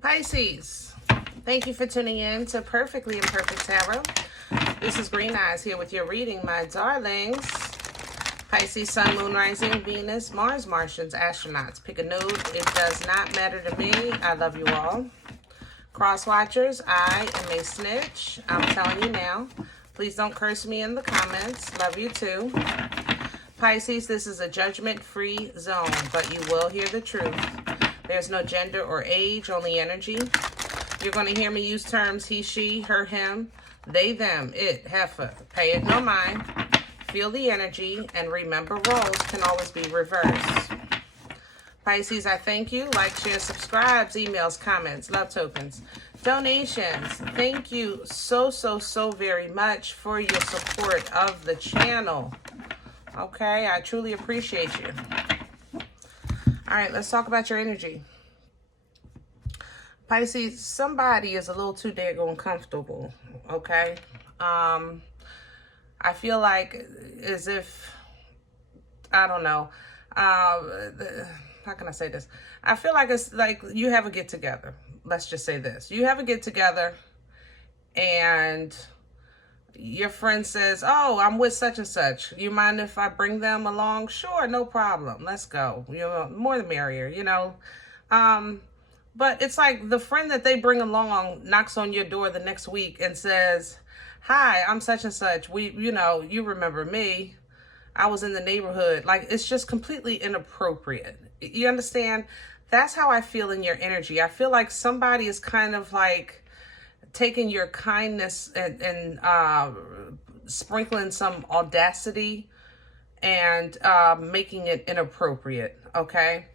Pisces, thank you for tuning in to Perfectly Imperfect Tarot. This is Green Eyes here with your reading, my darlings. Pisces, Sun, Moon, Rising, Venus, Mars, Martians, astronauts. Pick a node. It does not matter to me. I love you all. Cross watchers, I am a snitch. I'm telling you now. Please don't curse me in the comments. Love you too. Pisces, this is a judgment-free zone, but you will hear the truth. There's no gender or age, only energy. You're going to hear me use terms he, she, her, him, they, them, it, heifer. Pay it no mind. Feel the energy, and remember roles can always be reversed. Pisces, I thank you. Like, share, subscribes, emails, comments, love tokens, donations. Thank you so very much for your support of the channel. Okay, I truly appreciate you. All right, let's talk about your energy. Pisces, somebody is a little too daggone comfortable, okay? I feel like as if, I don't know, how can I say this? I feel like it's like you have a get-together. Let's just say this. You have a get-together and your friend says, oh, I'm with such and such. You mind if I bring them along? Sure, no problem. Let's go. You know, more the merrier, you know. But it's like the friend that they bring along knocks on your door the next week and says, hi, I'm such and such. You know, you remember me. I was in the neighborhood. Like, it's just completely inappropriate. You understand? That's how I feel in your energy. I feel like somebody is kind of like taking your kindness and sprinkling some audacity and making it inappropriate, okay?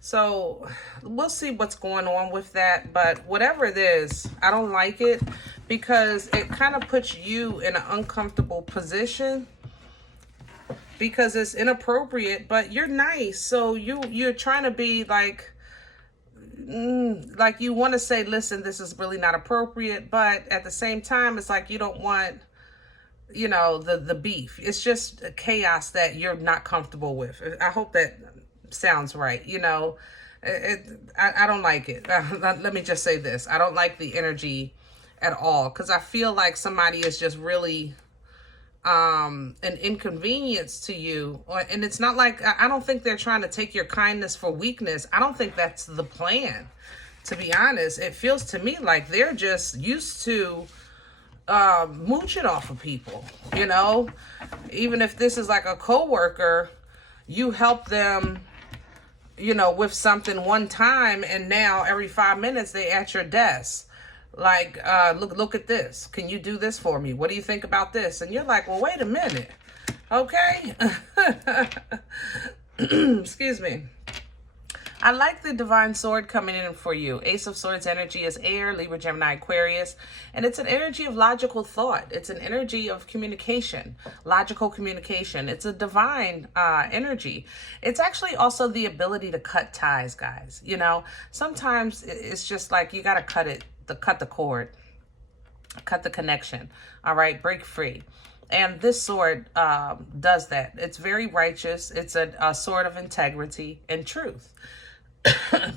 So we'll see what's going on with that, but whatever it is, I don't like it because it kind of puts you in an uncomfortable position because it's inappropriate, but you're nice, so you're trying to be like you want to say, listen, this is really not appropriate, but at the same time, it's like you don't want, you know, the beef. It's just a chaos that you're not comfortable with. I hope that sounds right. You know, I don't like it. Let me just say this. I don't like the energy at all because I feel like somebody is just really an inconvenience to you, and it's not like, I don't think they're trying to take your kindness for weakness. I don't think that's the plan, to be honest. It feels to me like they're just used to mooching off of people, you know. Even if this is like a coworker, you help them, you know, with something one time, and now every 5 minutes they at your desk. Like, look at this. Can you do this for me? What do you think about this? And you're like, well, wait a minute. Okay. Excuse me. I like the Divine Sword coming in for you. Ace of Swords energy is air, Libra, Gemini, Aquarius. And it's an energy of logical thought. It's an energy of communication, logical communication. It's a divine energy. It's actually also the ability to cut ties, guys. You know, sometimes it's just like you got to cut the cord, cut the connection. All right, break free. And this sword does that. It's very righteous. It's a sword of integrity and truth.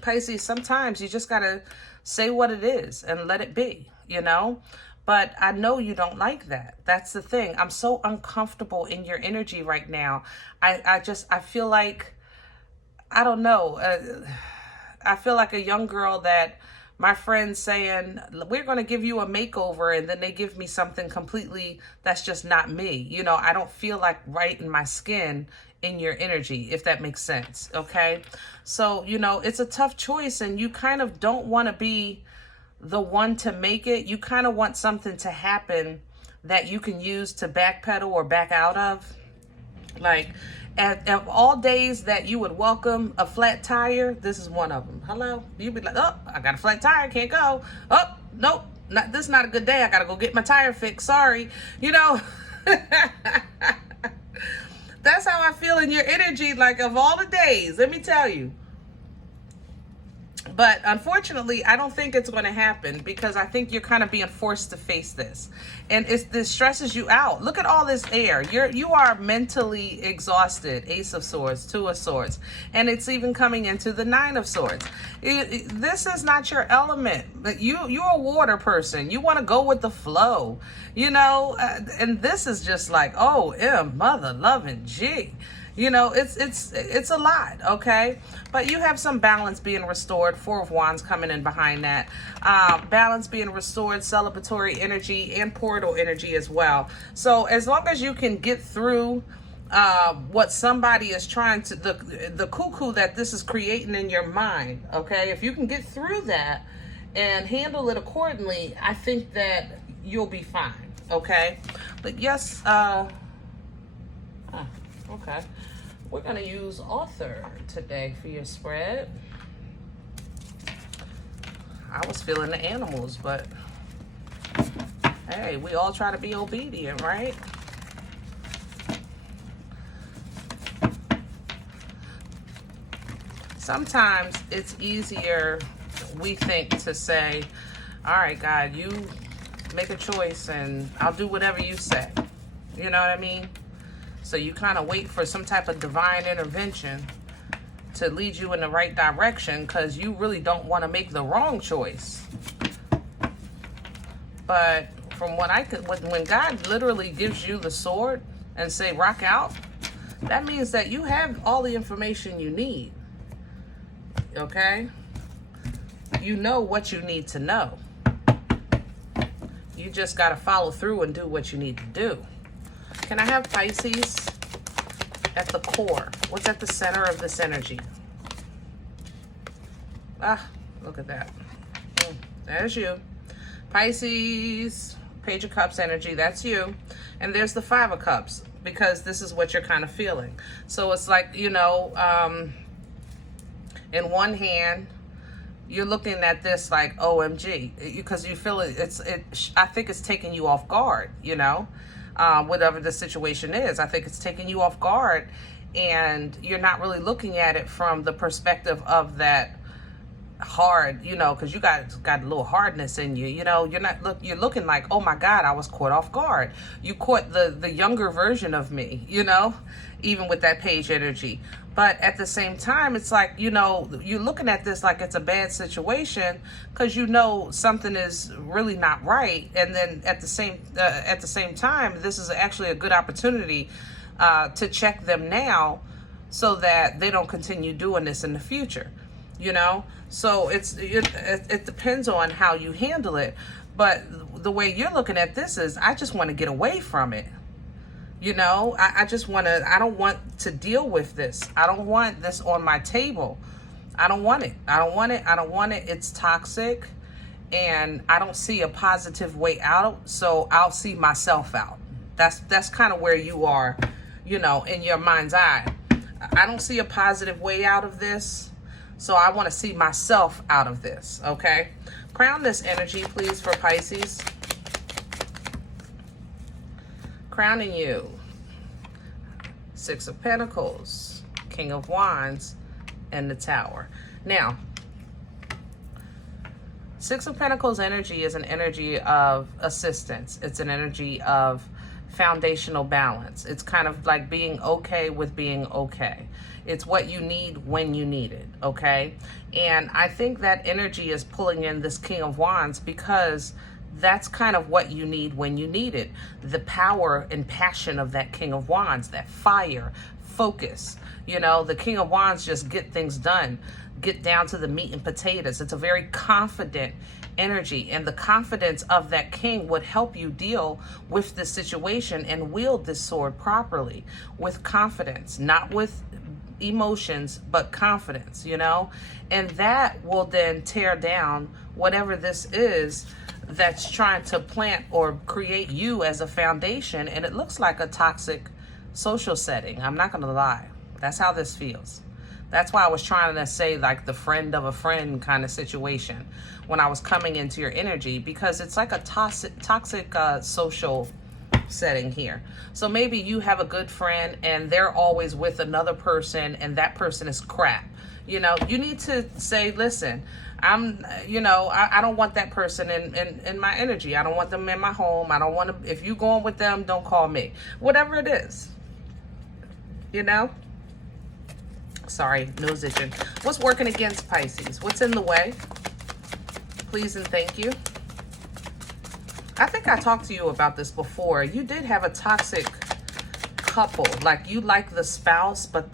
Pisces, sometimes you just got to say what it is and let it be, you know? But I know you don't like that. That's the thing. I'm so uncomfortable in your energy right now. I feel like, I don't know. I feel like a young girl that my friend's saying, we're going to give you a makeover, and then they give me something completely that's just not me. You know, I don't feel like right in my skin in your energy, if that makes sense, okay? So, you know, it's a tough choice, and you kind of don't want to be the one to make it. You kind of want something to happen that you can use to backpedal or back out of. Like, of all days that you would welcome a flat tire, this is one of them. Hello? You'd be like, oh, I got a flat tire, can't go. Oh, nope, this is not a good day. I got to go get my tire fixed. Sorry. You know, that's how I feel in your energy. Like, of all the days, let me tell you. But unfortunately, I don't think it's going to happen because I think you're kind of being forced to face this. And this stresses you out. Look at all this air. You are mentally exhausted. Ace of Swords, Two of Swords. And it's even coming into the Nine of Swords. This is not your element. You're a water person. You want to go with the flow, you know. And this is just like, oh, mother loving G. You know, it's a lot, okay? But you have some balance being restored. Four of Wands coming in behind that. Balance being restored, celebratory energy, and portal energy as well. So as long as you can get through what somebody is trying to, the cuckoo that this is creating in your mind, okay? If you can get through that and handle it accordingly, I think that you'll be fine, okay? But yes, okay. We're going to use author today for your spread. I was feeling the animals, but hey, we all try to be obedient, right? Sometimes it's easier, we think, to say, all right, God, you make a choice and I'll do whatever you say. You know what I mean? So you kind of wait for some type of divine intervention to lead you in the right direction because you really don't want to make the wrong choice. But from what I could, when God literally gives you the sword and say, rock out, that means that you have all the information you need. Okay? You know what you need to know. You just got to follow through and do what you need to do. Can I have Pisces at the core? What's at the center of this energy? Ah, look at that. There's you. Pisces, Page of Cups energy, that's you. And there's the Five of Cups, because this is what you're kind of feeling. So it's like, you know, in one hand, you're looking at this like, OMG, because you feel I think it's taking you off guard, you know? Whatever the situation is. I think it's taking you off guard and you're not really looking at it from the perspective of that hard, you know, because you got a little hardness in you, you know. You're looking like, oh my God, I was caught off guard. You caught the younger version of me, you know, even with that page energy. But at the same time, it's like, you know, you're looking at this like it's a bad situation because you know something is really not right. And then at the same time, this is actually a good opportunity to check them now so that they don't continue doing this in the future, you know? So it depends on how you handle it. But the way you're looking at this is, I just want to get away from it. You know, I don't want to deal with this. I don't want this on my table. I don't want it. I don't want it. I don't want it. It's toxic and I don't see a positive way out. So I'll see myself out. That's kind of where you are, you know, in your mind's eye. I don't see a positive way out of this. So I want to see myself out of this. Okay. Crown this energy, please, for Pisces. Crowning you. Six of Pentacles, King of Wands, and the Tower. Now, Six of Pentacles energy is an energy of assistance. It's an energy of foundational balance. It's kind of like being okay with being okay. It's what you need when you need it, okay? And I think that energy is pulling in this King of Wands because that's kind of what you need when you need it. The power and passion of that King of Wands, that fire, focus. You know, the King of Wands just get things done, get down to the meat and potatoes. It's a very confident energy, and the confidence of that king would help you deal with this situation and wield this sword properly with confidence, not with emotions, but confidence, you know? And that will then tear down whatever this is that's trying to plant or create you as a foundation. And it looks like a toxic social setting. I'm not gonna lie. That's how this feels. That's why I was trying to say like the friend of a friend kind of situation when I was coming into your energy, because it's like a toxic social setting here. So maybe you have a good friend and they're always with another person and that person is crap. You know, you need to say, listen, I don't want that person in my energy. I don't want them in my home. I don't want to, if you going with them, don't call me. Whatever it is, you know? Sorry, nose itching. What's working against Pisces? What's in the way? Please and thank you. I think I talked to you about this before. You did have a toxic couple. Like you like the spouse, but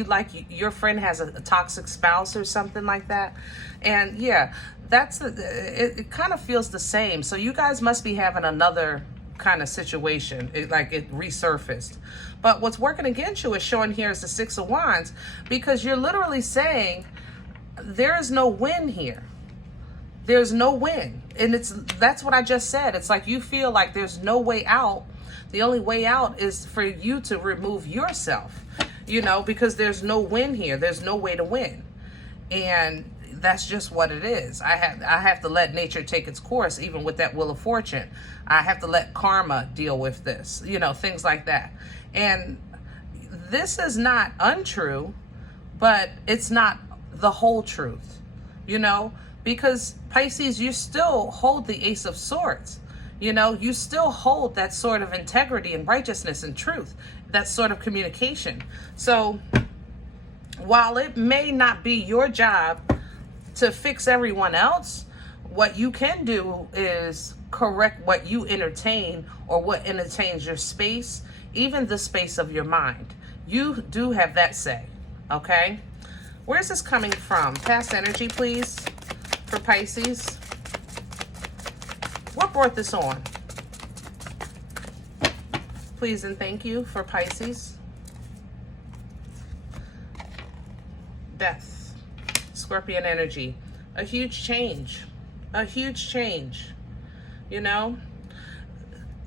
your friend has a toxic spouse or something like that. And yeah, it kind of feels the same. So you guys must be having another kind of situation. It resurfaced. But what's working against you is showing here is the Six of Wands, because you're literally saying there is no win here. There's no win. And that's what I just said. It's like you feel like there's no way out. The only way out is for you to remove yourself, you know, because there's no win here. There's no way to win. And that's just what it is. I have to let nature take its course, even with that Wheel of Fortune. I have to let karma deal with this, you know, things like that. And this is not untrue, but it's not the whole truth, you know, because Pisces, you still hold the Ace of Swords. You know, you still hold that sort of integrity and righteousness and truth, that sort of communication. So while it may not be your job to fix everyone else, what you can do is correct what you entertain or what entertains your space, even the space of your mind. You do have that say, okay? Where's this coming from? Past energy, please, for Pisces. What brought this on? Please and thank you for Pisces. Death. Scorpion energy. A huge change. A huge change. You know?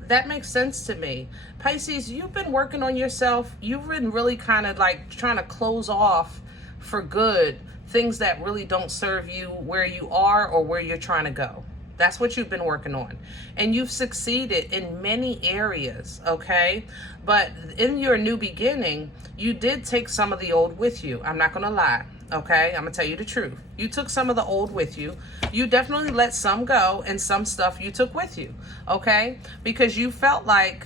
That makes sense to me. Pisces, you've been working on yourself. You've been really kind of like trying to close off for good things that really don't serve you where you are or where you're trying to go. That's what you've been working on. And you've succeeded in many areas, okay? But in your new beginning, you did take some of the old with you. I'm not going to lie, okay? I'm going to tell you the truth. You took some of the old with you. You definitely let some go, and some stuff you took with you, okay? Because you felt like,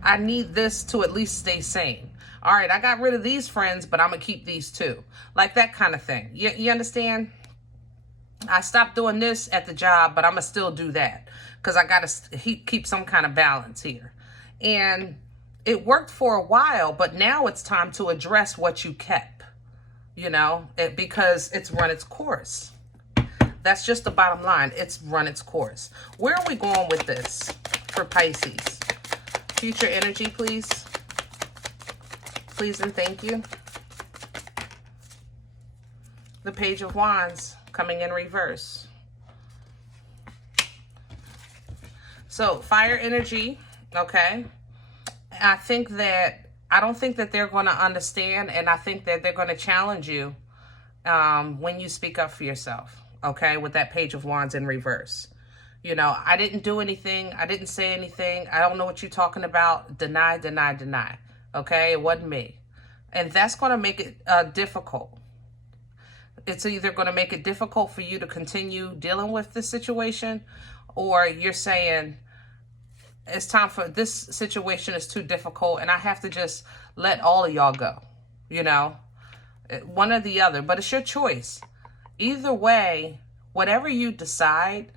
I need this to at least stay sane. All right, I got rid of these friends, but I'm going to keep these too. Like that kind of thing. You understand? I stopped doing this at the job, but I'm going to still do that because I got to keep some kind of balance here. And it worked for a while, but now it's time to address what you kept, you know, because it's run its course. That's just the bottom line. It's run its course. Where are we going with this for Pisces? Future energy, please. Please and thank you. The Page of Wands coming in reverse. So fire energy, okay? I don't think that they're going to understand, and I think that they're going to challenge you when you speak up for yourself, okay, with that Page of Wands in reverse. You know, I didn't do anything. I didn't say anything. I don't know what you're talking about. Deny, deny, deny, okay? It wasn't me. And that's going to make it difficult. It's either going to make it difficult for you to continue dealing with this situation, or you're saying, it's time for this situation is too difficult and I have to just let all of y'all go, you know, one or the other, but it's your choice. Either way, whatever you decide,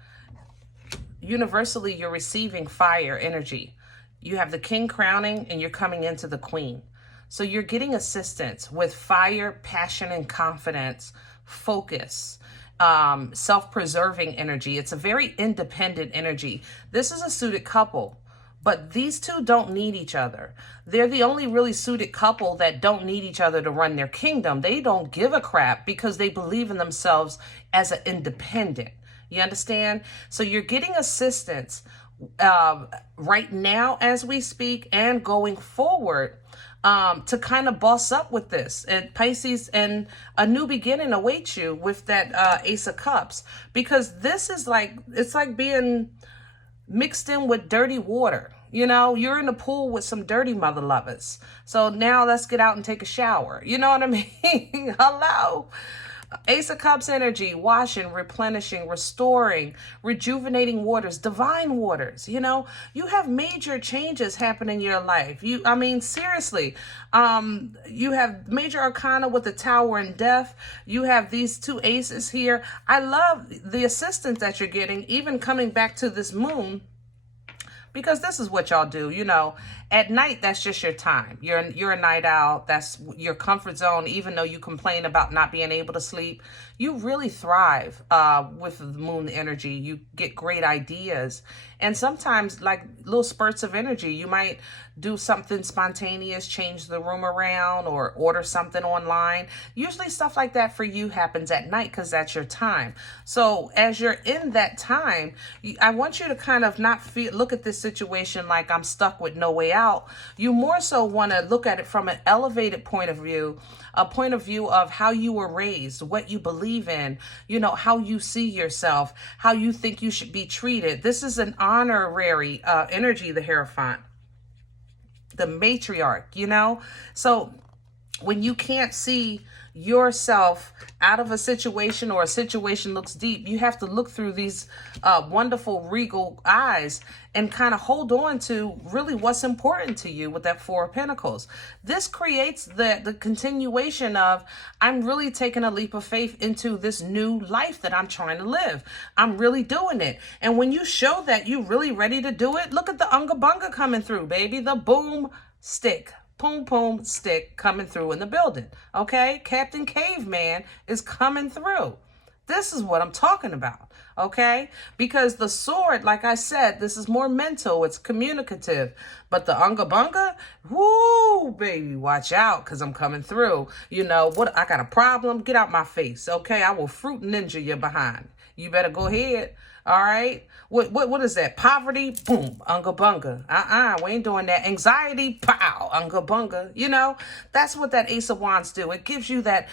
universally, you're receiving fire energy. You have the King crowning and you're coming into the Queen. So you're getting assistance with fire, passion, and confidence, focus, self-preserving energy. It's a very independent energy. This is a suited couple, but these two don't need each other. They're the only really suited couple that don't need each other to run their kingdom. They don't give a crap because they believe in themselves as an independent. You understand? So you're getting assistance right now as we speak and going forward to kind of boss up with this. And Pisces, and a new beginning awaits you with that Ace of Cups, because this is like, it's like being mixed in with dirty water. You know, you're in the pool with some dirty mother lovers. So now let's get out and take a shower. You know what I mean? Hello. Ace of Cups energy, washing, replenishing, restoring, rejuvenating waters, divine waters. You know, you have major changes happening in your life. I mean, seriously, you have major arcana with the Tower and Death. You have these two aces here. I love the assistance that you're getting, even coming back to this moon. Because this is what y'all do, you know, at night, that's just your time. You're a night owl. That's your comfort zone. Even though you complain about not being able to sleep, you really thrive with the moon energy. You get great ideas. And sometimes, like little spurts of energy, you might do something spontaneous, change the room around, or order something online. Usually stuff like that for you happens at night because that's your time. So as you're in that time, I want you to kind of not look at this situation like I'm stuck with no way out. You more so want to look at it from an elevated point of view, a point of view of how you were raised, what you believe in, you know, how you see yourself, how you think you should be treated. This is an honorary energy, the Hierophant, the matriarch, you know? So when you can't see yourself out of a situation, or a situation looks deep, you have to look through these wonderful regal eyes and kind of hold on to really what's important to you with that Four of Pentacles. This creates the continuation of, I'm really taking a leap of faith into this new life that I'm trying to live. I'm really doing it. And when you show that you're really ready to do it, look at the Unga Bunga coming through, baby. The boom stick. Boom, boom, stick coming through in the building. Okay? Captain Caveman is coming through. This is what I'm talking about. Okay? Because the sword, like I said, this is more mental. It's communicative. But the Unga Bunga, whoo, baby, watch out, because I'm coming through. You know, what? I got a problem? Get out my face. Okay? I will fruit ninja you behind. You better go ahead. All right. What is that? Poverty? Boom. Unga Bunga. We ain't doing that. Anxiety? Pow. Unga Bunga. You know, that's what that Ace of Wands do. It gives you that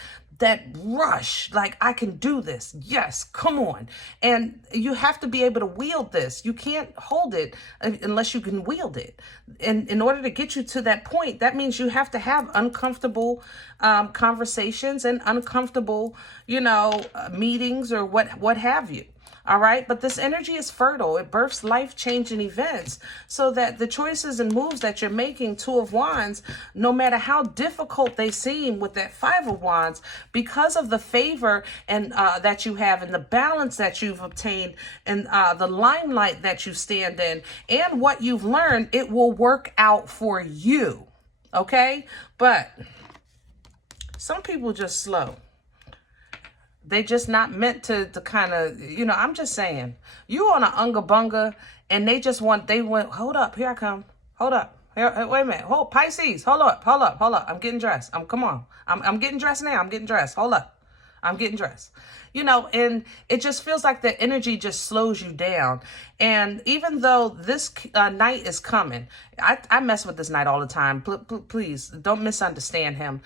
rush, like, I can do this. Yes, come on. And you have to be able to wield this. You can't hold it unless you can wield it. And in order to get you to that point, that means you have to have uncomfortable conversations and uncomfortable, you know, meetings or what have you. All right. But this energy is fertile. It births life-changing events, so that the choices and moves that you're making, Two of Wands, no matter how difficult they seem with that Five of Wands, because of the favor and that you have, and the balance that you've obtained, and the limelight that you stand in, and what you've learned, it will work out for you. Okay. But some people just slow. They just not meant to kind of, you know, I'm just saying, you on a Unga Bunga, and they went, hold up, here I come. Hold up. Here, wait a minute. Hold, Pisces, hold up. I'm getting dressed. Come on. I'm getting dressed now. I'm getting dressed. Hold up. I'm getting dressed. You know, and it just feels like the energy just slows you down. And even though this night is coming, I mess with this night all the time. Please don't misunderstand him.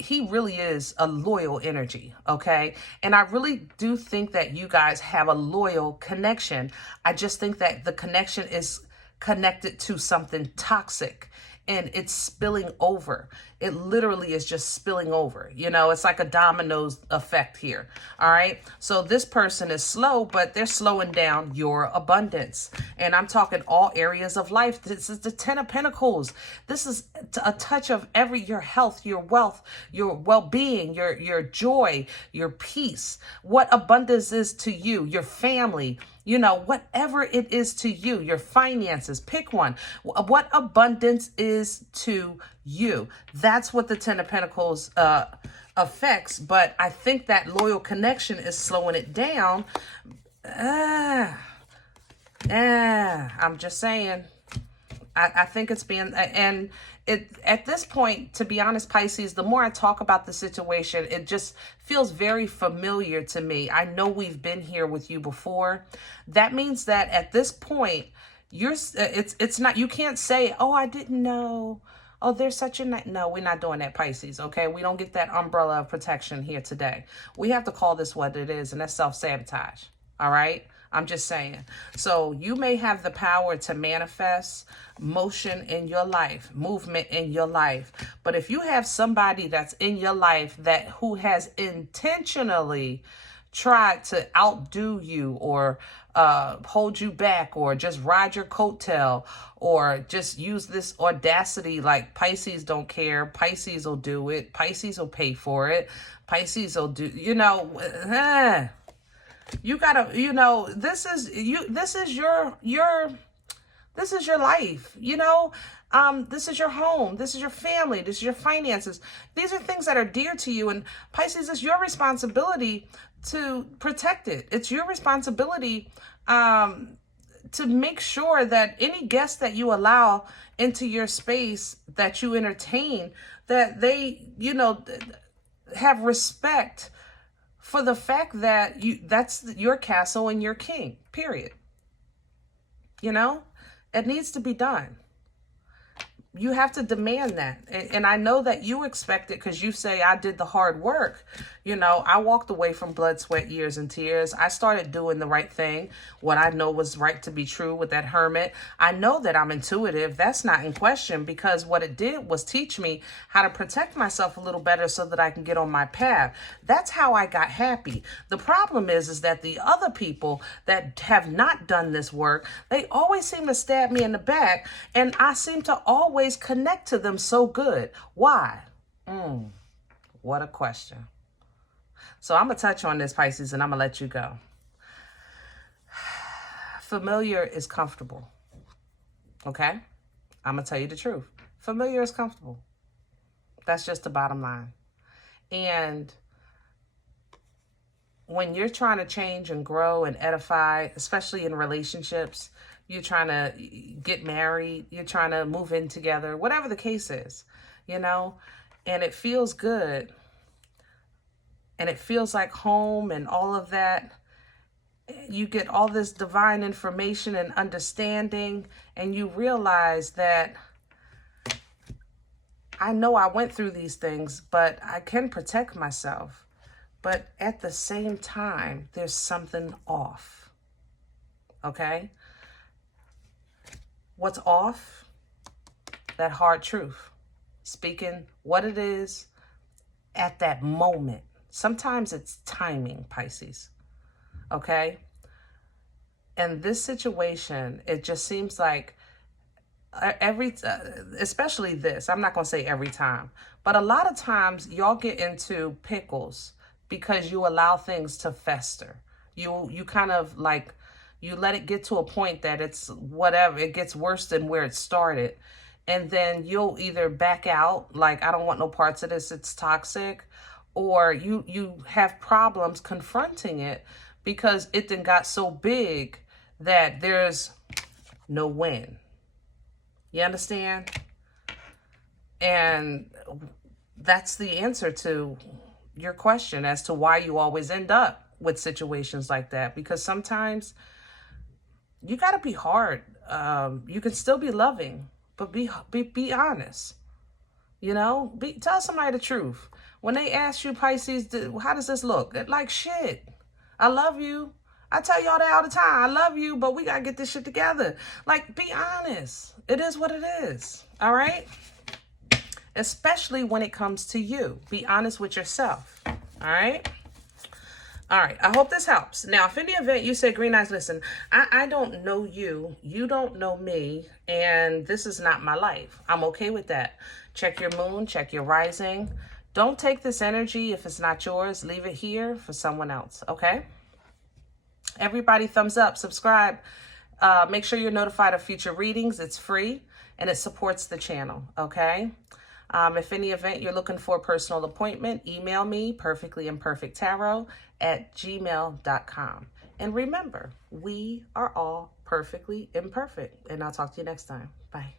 He really is a loyal energy, okay? And I really do think that you guys have a loyal connection. I just think that the connection is connected to something toxic, and it's spilling over. It literally is just spilling over. You know, it's like a dominoes effect here. All right. So this person is slow, but they're slowing down your abundance. And I'm talking all areas of life. This is the Ten of Pentacles. This is a touch of your health, your wealth, your well-being, your joy, your peace. What abundance is to you, your family, you know, whatever it is to you, your finances, pick one. What abundance is to you. That's what the Ten of Pentacles affects. But I think that loyal connection is slowing it down. I'm just saying. I think it's being, and it at this point, to be honest, Pisces, the more I talk about the situation, it just feels very familiar to me. I know we've been here with you before. That means that at this point, it's not, you can't say, oh, I didn't know. Oh, there's such a night. No, we're not doing that, Pisces. Okay. We don't get that umbrella of protection here today. We have to call this what it is, and that's self-sabotage. All right. I'm just saying. So you may have the power to manifest motion in your life, movement in your life. But if you have somebody that's in your life who has intentionally tried to outdo you or hold you back or just ride your coattail or just use this audacity, like Pisces don't care, Pisces will do it, Pisces will pay for it, Pisces will do, you gotta, this is your life, this is your home, this is your family, this is your finances. These are things that are dear to you, and Pisces, it's your responsibility to protect it. It's your responsibility to make sure that any guests that you allow into your space, that you entertain, that they, have respect for the fact that that's your castle and your king, period. It needs to be done. You have to demand that. And I know that you expect it because you say, I did the hard work. I walked away from blood, sweat, years, and tears. I started doing the right thing, what I know was right to be true with that hermit. I know that I'm intuitive. That's not in question, because what it did was teach me how to protect myself a little better so that I can get on my path. That's how I got happy. The problem is that the other people that have not done this work, they always seem to stab me in the back, and I seem to always connect to them so good. Why? What a question. So I'm going to touch on this, Pisces, and I'm going to let you go. Familiar is comfortable. Okay? I'm going to tell you the truth. Familiar is comfortable. That's just the bottom line. And when you're trying to change and grow and edify, especially in relationships, you're trying to get married, you're trying to move in together, whatever the case is, and it feels good, and it feels like home and all of that. You get all this divine information and understanding, and you realize that I know I went through these things, but I can protect myself. But at the same time, there's something off. Okay? What's off? That hard truth. Speaking what it is at that moment. Sometimes it's timing, Pisces. Okay? And this situation, it just seems like especially this, I'm not going to say every time, but a lot of times y'all get into pickles because you allow things to fester. You kind of like, you let it get to a point that it's whatever, it gets worse than where it started. And then you'll either back out, like, I don't want no parts of this, it's toxic, or you have problems confronting it because it then got so big that there's no win. You understand? And that's the answer to your question as to why you always end up with situations like that. Because sometimes you got to be hard. You can still be loving, but be honest. Tell somebody the truth. When they ask you, Pisces, how does this look? Like, shit, I love you. I tell y'all that all the time. I love you, but we got to get this shit together. Like, be honest. It is what it is. All right? Especially when it comes to you. Be honest with yourself. All right? All right. I hope this helps. Now, if in the event you say, Green Eyes, listen, I don't know you. You don't know me. And this is not my life. I'm okay with that. Check your moon. Check your rising. Don't take this energy if it's not yours. Leave it here for someone else. Okay? Everybody, thumbs up, subscribe. Make sure you're notified of future readings. It's free and it supports the channel. Okay? If in the event you're looking for a personal appointment, email me, perfectlyimperfecttarot@gmail.com. And remember, we are all perfectly imperfect. And I'll talk to you next time. Bye.